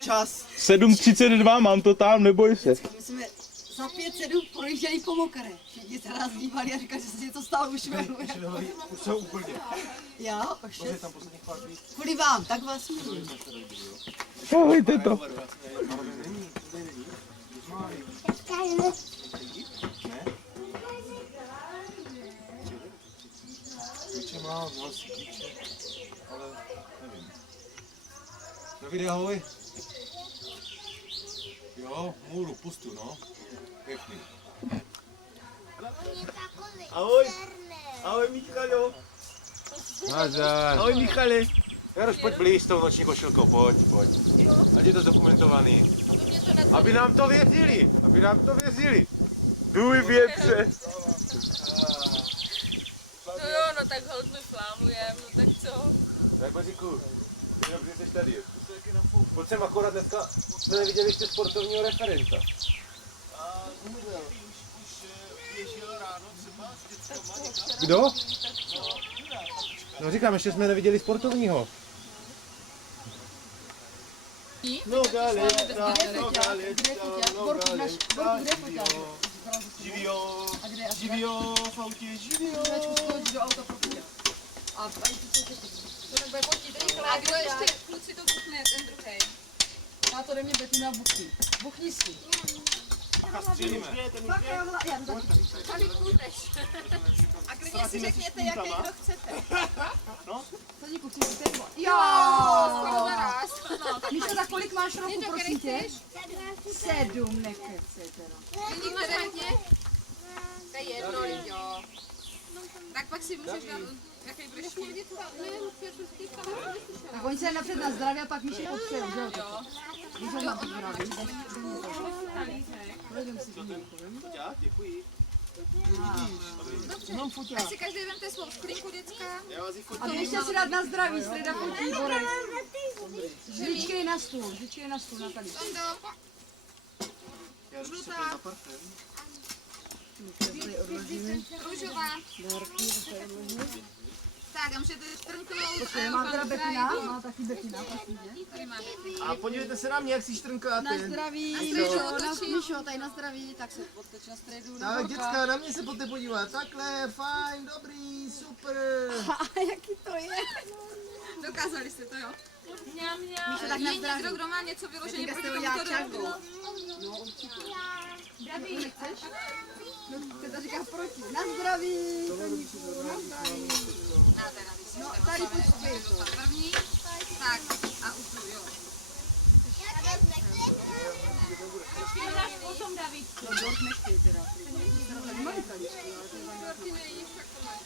Čas. 7:32, mám to tam, neboj se. My jsme za 5-7 projížděli po mokré. Všichni se nás dívali a říkali, že se něco stalo, už jmenuje. Už jsou úplně. Já, o 6. Tam posledních pár dní. Kvůli vám, tak vás miluji. Ahojte to. Klíče má, vlastně klíče, ale nevím. Davide, ahoj. Jo, můru, pustu, no. Pěkný. Ahoj. Ahoj Michalo. Nazdar. Ahoj Michale. Jaroš, pojď blíž s tou noční košilkou, pojď. Ať je to zdokumentovaný. Aby nám to věřili. Duj větře. No jo, no tak holt my flámujem, no tak co? Tak Baříku, ty dobře jsi tady. Pojď sem, akorát dneska jsme neviděli ještě sportovního referenta. Kdo? No říkám, ještě jsme neviděli sportovního. No galeta, živio, v autě, živio. A kdo ještě kluci to buchne, ten druhej? Já to ode mě Betina buchni. Buchni si. Tady půjdeš. A klidně si řekněte, jaký kdo chcete. Sadíku, chci si ten. Jo, skoro naraz. Míša, za kolik máš roku, prosím tě? 7, nekece teda. Vidí, které hodně? To je jedno, jo. Tak pak si můžeš dát, jaký budeš mít. Tak oni se napřed na zdraví a pak Míši odpřejou, že jo? Když ho mám zdraví. Děkuji. Tak si každý vemte svou sklínku, děcka. A běžte si dát na zdraví, streda potí, Borek. Žličky na stůl, Natalí. Tondo. Žlutá. Růžová. Tak, a můžete trnknout. Počkej, má teda Betina? Má taky Betina, prosím tě. Tady má Betty. A podívejte se na mě, jak si štrnkáte. Na zdraví, Míšo, tady na zdraví, tak se odteč na středu, na Tak Borka. děcka, na mě se pojďte podívat. Takhle, fajn, dobrý, super. A jaký to je? Dokázali jste to, jo? Míšo, tak na Je zdraví. někdo, kdo má něco vyloženě Teďka proti jste ho tomuto dělat drogu? No, určitě. Zdraví. Nechceš? No, to říká proti. Na zdraví, Toníku, na zdraví. No, tady počkej. První. Tak, a už tu, jo. No, dort nechtěj teda. Tady mají taličky, ale to je vám Dorky nejíš, tak to máš.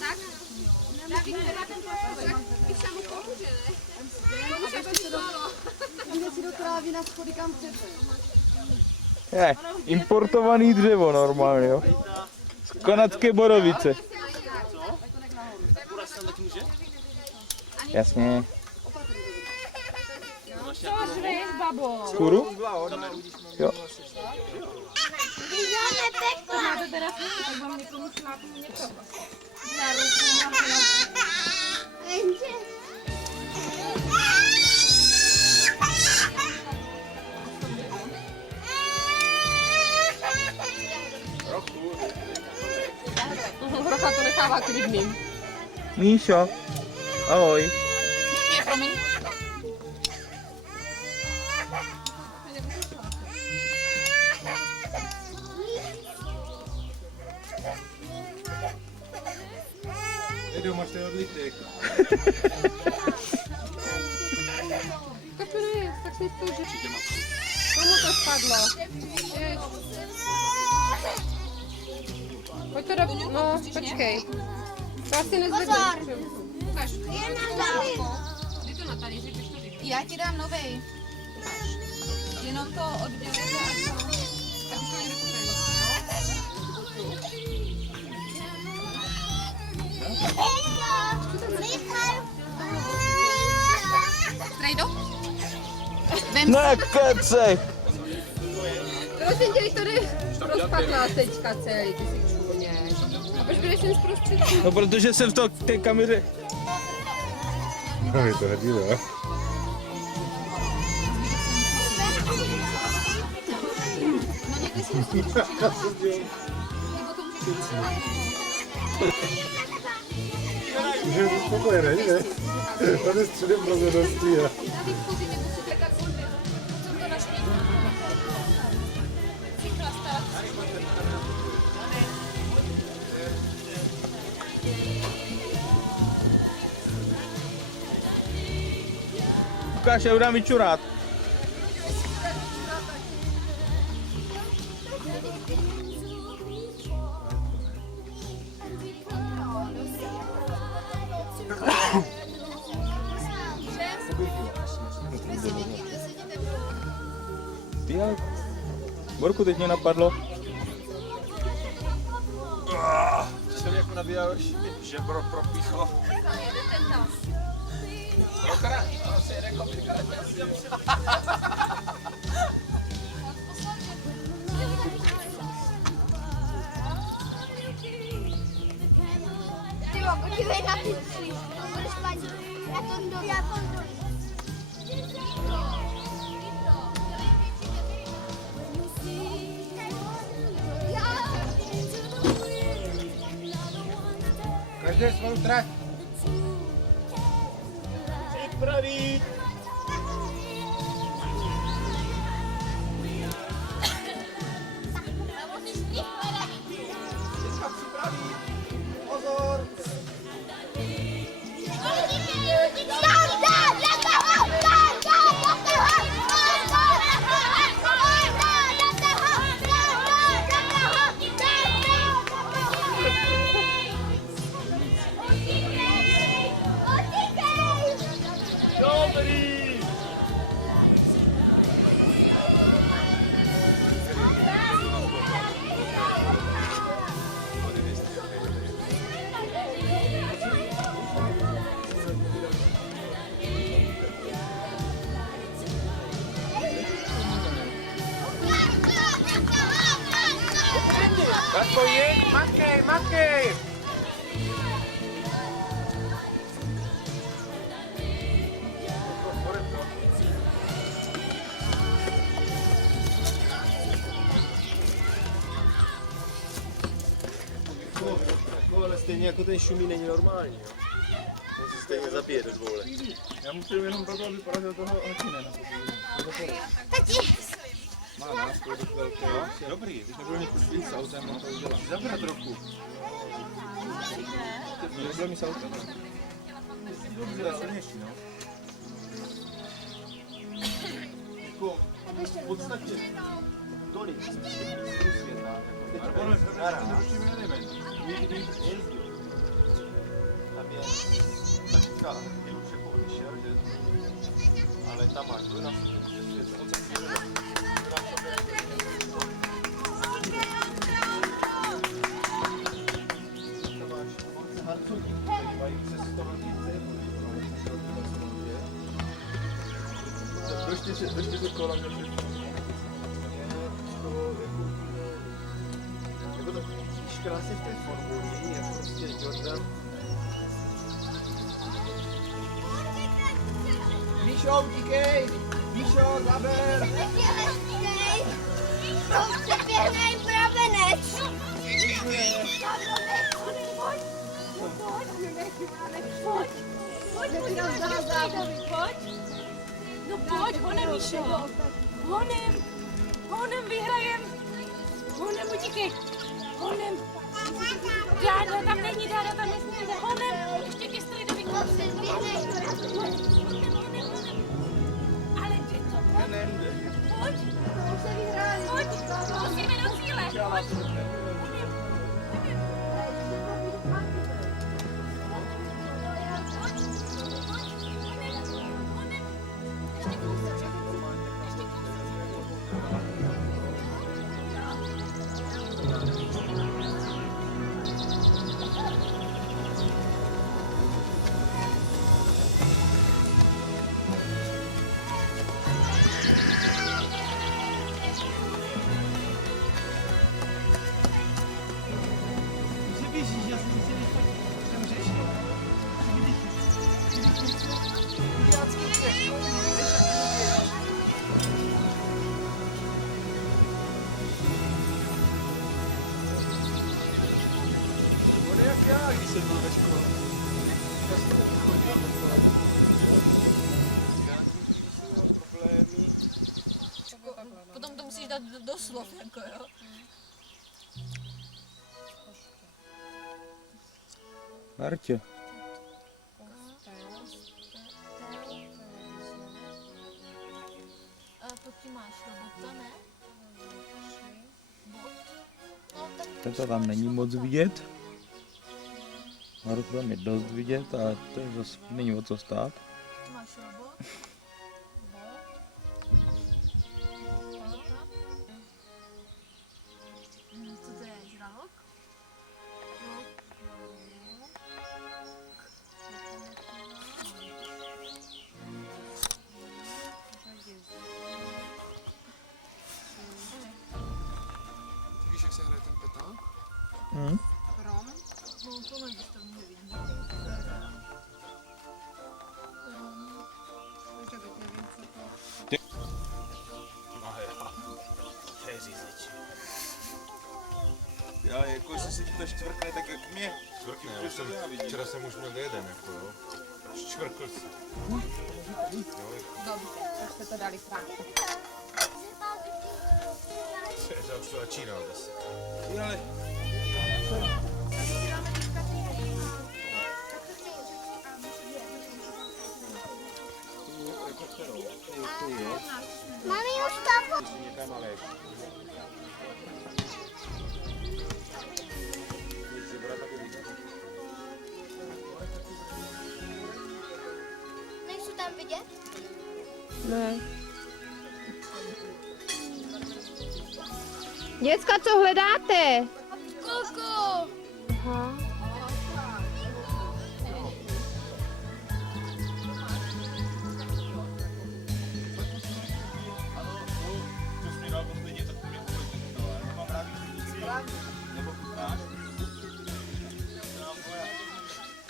Tak? Když tam už pomůže, ne? Jde si do trávy na schody, kam chcete. Je, importovaný dřevo normálně, jo. Z kanadské borovice. Jasně. Skůru? Jo. Hrocha to nechává klidným. Míšo, ahoj. Promiň. Jedu, máš ten odlitek. Kapiruji, tak si to, že... Komu to spadlo? Pojď to do... No, počkej. To asi nezvednu. Ukaž. Kdy to na talíři, když to říkáš? Já ti dám novej. Jenom to oddělejte a to... Tak už to někde kupujeme, jo? Strejdo? Nekecej. Prosím tě, to jde rozpatlá teďka celý, ty si čůně. Proč budeš jen zprostředkovat? No protože jsem v té kameře. No, je to hrdilo, jo? Že je spokojený, ne? On je středem pozornosti. Lukáš, já dám vyčurát. Ty ale... Borku, teď mě napadlo. Jsem jako nabíjáš žebro propíchlo. Ty jo, podívej na ty tři. To budeš vadit. Já to jdu. Každý svou trať. Připraví. Pozor! Dobrý. Tako jeď, makej, makej. Ale stejně jako ten šumí není normální, jo. On se stejně zabije do dvole. Já musím jenom proto, aby porazil toho Alkina. Má nástroj dost velký. Dobrý. Když nebudu mít s autem, on to udělá. Zabrat trochu. Nebudu mít s autem. Dobře, to je silnější, no. Jako, v podstatě tolik světa. Ale ono je to ručíme element. Nikdy nejezdil. Tam je taktika, ty už jako odešel, že? Ale tam máš dvojnásobek, že je to mají přes 100 Držte se kolem mě. Jako to víš krásně v té formuli, je prostě Jordan. Míšo, utíkej! Míšo, zaber! Přeběhnej bravenec. No pojď, honem, Míšo. Honem vyhrajem. Honem, utíkej. Honem. Dáda tam není, Dáda tam nesmí. Honem, ještě ke strejdovi. Ale jde to, pojď. Pojď, musíme do cíle. On je jak já, když jsem byl ve škole. Já jsem taky chodil do školy. Já jsem problémy. Potom to musíš dát do slov, jako jo. Martě. A pod tím máš robota, ne? Tento tam není moc vidět. Marku tam je dost vidět, ale to je zase není o co stát. Tu máš robot. Co to je, žralok? Víš, jak se hraje ten petán? Rom. No to nevíš, to nevím. Takže teď nevím, co to. No já. To je řízeč. Já jako, jestli se ti to čtvrkne, tak jak mě. Čtvrkne, včera jsem už měl jeden, jako jo. Čtvrkl si. Dobře, tak jste to dali správně. Já už to začínal zase. Ale Mami, už to Někam ale. nejsou tam vidět? Ne. Děcka, co hledáte? Koko! Aha.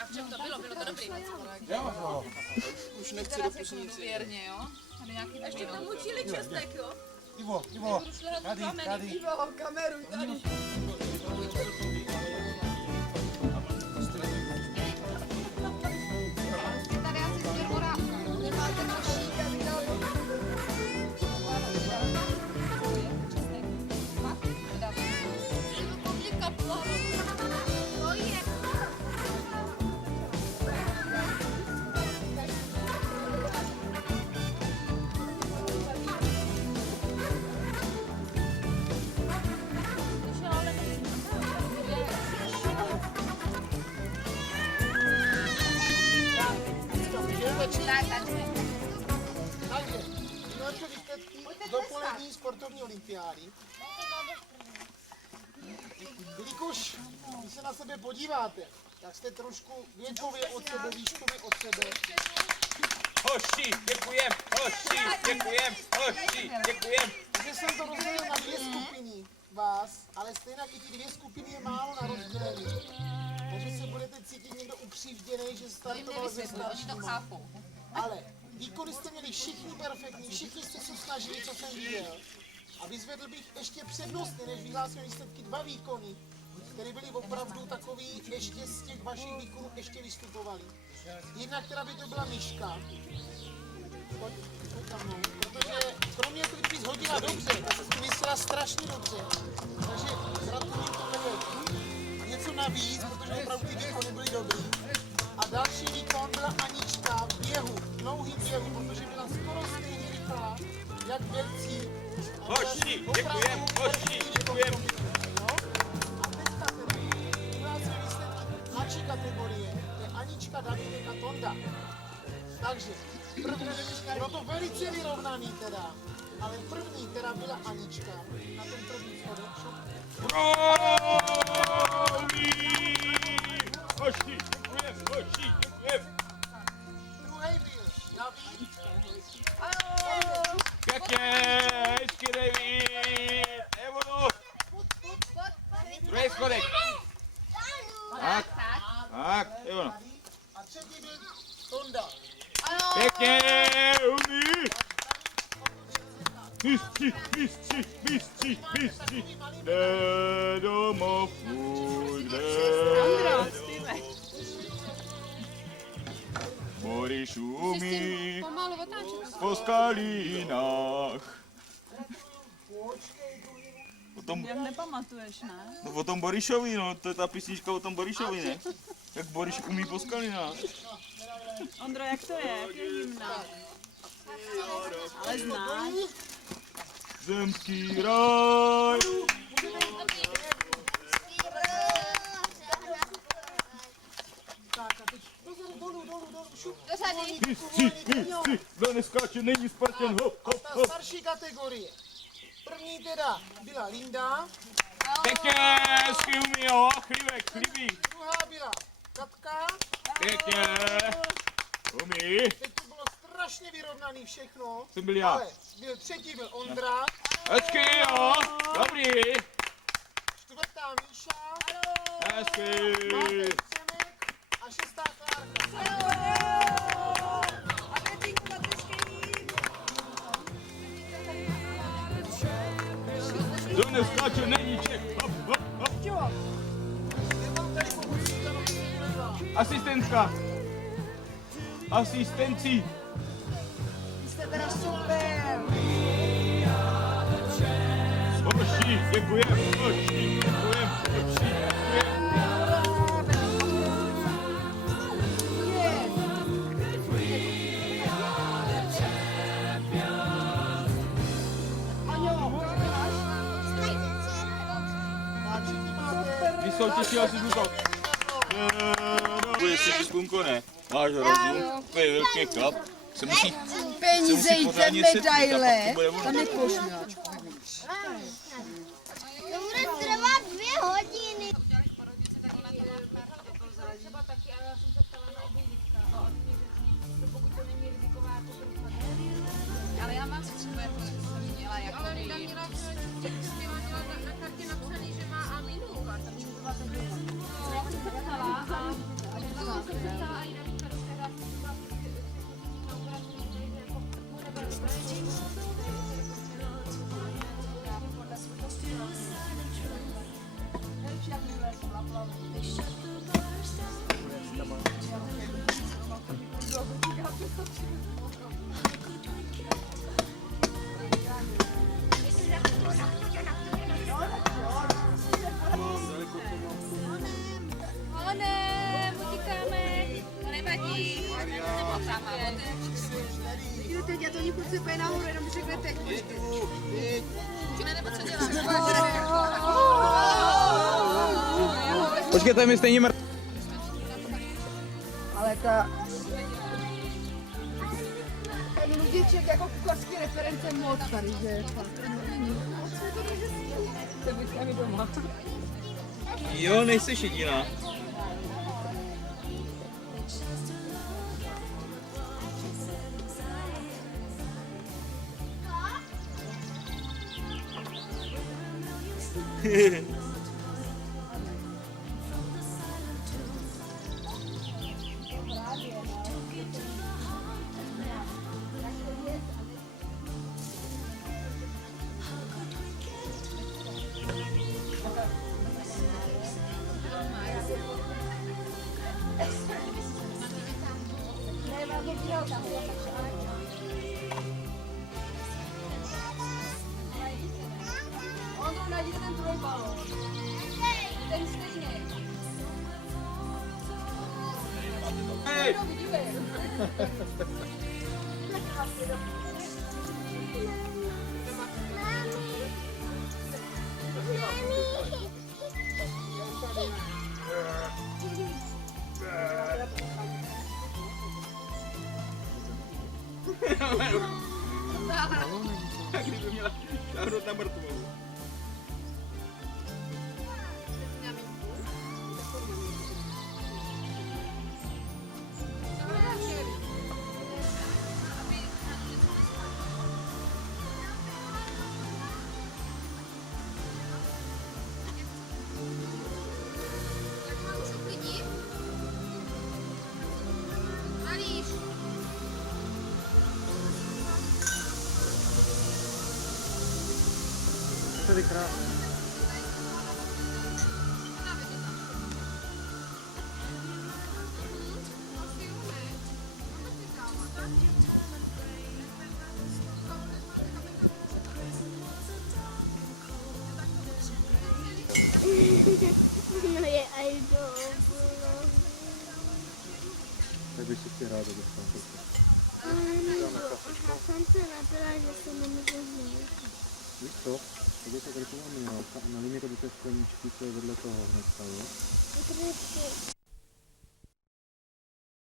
A v čem to bylo? Bylo to dobrý. Už nechci do pusnici. Věrně, jo? Tady nějaký ještě tam učili česnek, jo? Ivo, tady. Ivo, kameruj tady. Tady asi svěrmora. Nemáte košík, aby dali. Takže, naše výsledky dopolední sportovní olympiády. Jelikož, když se na sebe podíváte, tak jste trošku věkově od sebe, výškově od sebe. Hoši, děkujem, hoši, děkujem, hoši, děkujem. Takže jsem to rozdělil na dvě skupiny vás, ale stejně i ty dvě skupiny je málo na rozdělení. Takže se budete cítit někdo ukřivděný, že startoval ze staršíma. Ale výkony jste měli všichni perfektní, všichni jste se snažili, co jsem viděl. A vyzvedl bych ještě přednostně, než vyhlásím výsledky, dva výkony, které byly opravdu takový, ještě z těch vašich výkonů ještě vystupovali. Jedna, která by to byla Myška. Pojď tam, no. Protože kromě toho, když bys hodila dobře, tak jsi myslela strašně dobře. Takže gratuluju, to je něco navíc, protože opravdu ty výkony byly dobrý. A další výkon byla Anička v běhu, dlouhý běhu, protože byla skoro stejně rychlá, jak velcí. Hoši, děkujem, hoši, děkujem. No. A teďka tedy, vyhlásíme výsledky mladší kategorie, to je Anička, Davidek a Tonda. Takže, první, bylo to velice vyrovnaný teda, ale první teda byla Anička na ten první schodek. Hoši, děkujem, hoši, děkujem. Druhý byl David. Pěkně, hezky David, nebudu. Druhý schodek. Tak, jo. A třetí byl Tonda. Pěkně, Vítry šumí Pomalu otáčet. po skalínách. O tom, Nepamatuješ, ne? no, o tom Borišovi, no, to je ta písnička o tom Borišovi, ne? Jak Boriš umí po skalinách. Ondro, jak to je? Jak je hymna? Ale znáš? Zemský ráj. Tak a teď dolů, šup. Kdo neskáče, není Spartan, hop, hop, Ta hop. starší kategorie. První teda byla Linda, Pěkně, hezky umí, jo, chlívek, chlíví. druhá byla Katka, Pěkně, umí. teď to bylo strašně vyrovnaný všechno, Jsem byl já. ale třetí byl Ondra, Hezky, jo, dobrý. čtvrtá Míša, Hezky. pátý Přemek a šestá Klárka. Kdo neskáče, není Čech. Hop, hop, hop. Nemám tady pomocníka, no to neznám. Asistentka. Asistencí. Jste teda super! Hoši, děkujem, hoši, děkujem, hoši, děkujem. Vy soutěží asi zůstal. Bude si ti slunko, ne? Máš rozum, to je velký chlap. Se musí Peníze musí jde, pořádně setkat, a pak medaile, to bude ono. to nepošměláčku. To bude trvat 2 hodiny. Ale já mám třeba jako jsem měla jako ale Rita měla na kartě napsaný, že má A minus kartačku. Já jsem se ptala a jsem se ptala a jinak to rozkladá. Teď já to někud se půjde nahoru, jenom řekne teď, počkej. Počkejte, mi stejně Ale ten Luděček jako kuchařský reference moc tady, že to být s námi doma. Jo, nejseš jediná. Ondro, najdi ten trojbalon. Ten stejný. Hej! Tak kdyby měla šáhnout na mrtvou. Tady krásně. No je až do oblohy. Tak bych si chtěl rád, abych tam Já jsem se napila, že se nemůžu změnit. Víš co? Tady je ta triková minerálka a nalij mi to do té skleničky, co je vedle toho hnedka, jo? Krysky.